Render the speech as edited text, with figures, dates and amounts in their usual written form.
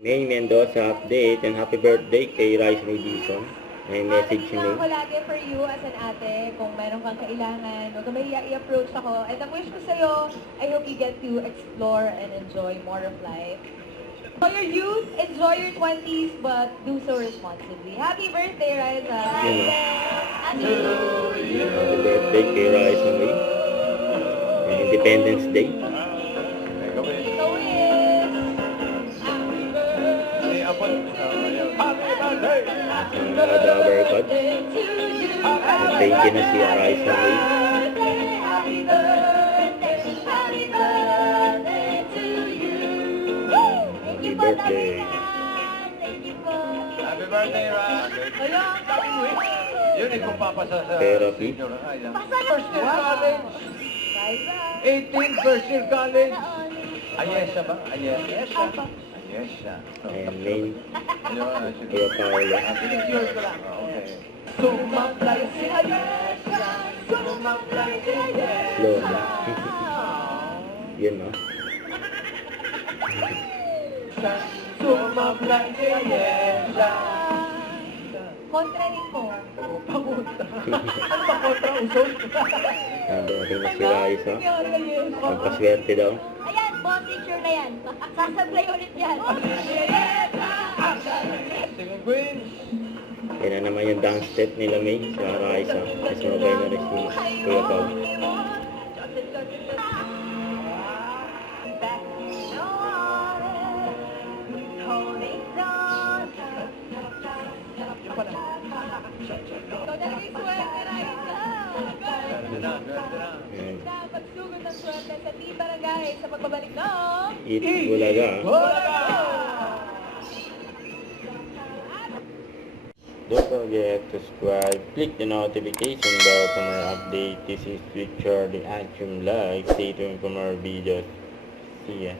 May Mendoza update and happy birthday kay Rice Redison. May message si May. Ako lagi for you as an ate, kung meron kang kailangan, huwag ka mahiya i-approach ako. And ang wish ko sa'yo, I hope you get to explore and enjoy more of life. Enjoy your youth, enjoy your 20s, but do so responsibly. Happy birthday, Riza! Yun o. Happy Happy birthday kay Rice and May. Independence Day. Ikaw is... Ang Ada Barcad. Nag-20 na si Rice and May. Happy birthday. Happy birthday, Ran. Yun ay kung papasa sa Therapy. senior high. First year college. 18 first year college. Ayesa ba? Ayesa. Ayesa. Ayan, May. Ayun, Kuya Paolo. Picture ko lang. Okay. Sumablay si Ayesa. Sumablay si Ayesa. Slow na. Yun o. Sumablay si Ayesa. Kontra rin ko. Pakunta. Ano ba kontra usol? Nandun na si Rice o. Magpaswerte daw. Ayan, boss, picture na yan. Sasablay ulit yan. Singing Queens. Yan na naman yung dance step nila May sa Rice o. Mas mabay na rin si Kuya Pao. Ikaw talaga yung swerte, Riza. Ayan. Pagsugod ng swerte sa Team Barangay sa pagbabalik ng... Eat Bulaga. Don't forget to subscribe, click the notification bell for more update. This is Richard the Atrium Live. Stay tuned for more videos. See ya.